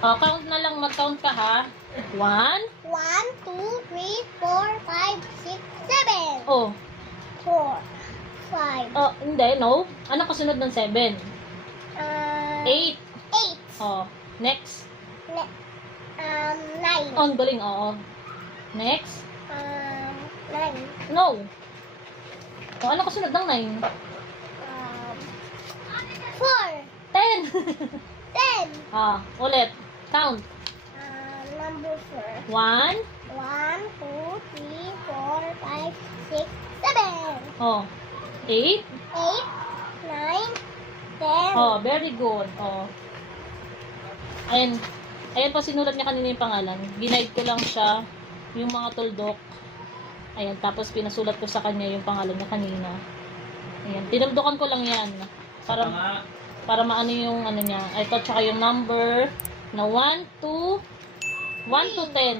Count na lang. Mag-count ka ha. 1. 1, 2, 3, 4, 5, 6, 7. Oh. 4, 5, Hindi, no. Ano kasunod ng 7? 8. 8. Next. 9. Ang galing, oo. Next. 9. No. Ano kasunod ng 9? 4. 10. 10. Ulit. Count. Number 4. 1. 1, 2, 3, 4, 5, 6, 7. 8. 8, 9, 10. Very good. Ayan. Ayan po, sinulat niya kanina yung pangalan. Ginaid ko lang siya, yung mga tuldok. Ayan, tapos pinasulat ko sa kanya yung pangalan niya kanina. Ayan, tinuldokan ko lang yan. Para maano yung ano niya. Ito, tsaka yung number na 1 to 10.